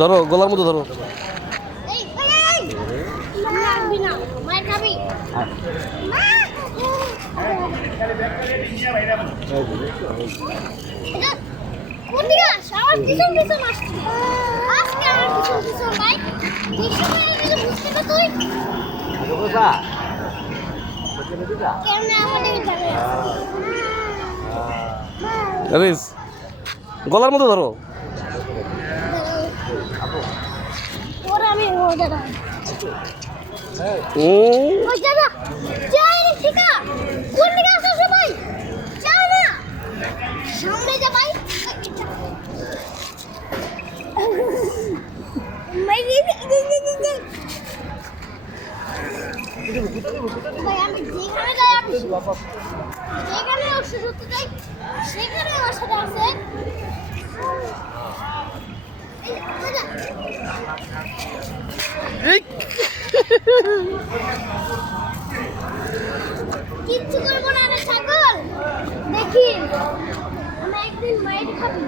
ধরো গলার মতো ধরো। গলার মতো ধরো। সেখানে আমার সাথে আছে কিচ্ছু করবো না রে ছাগল দেখি আমি একদিন মাইর খাবো।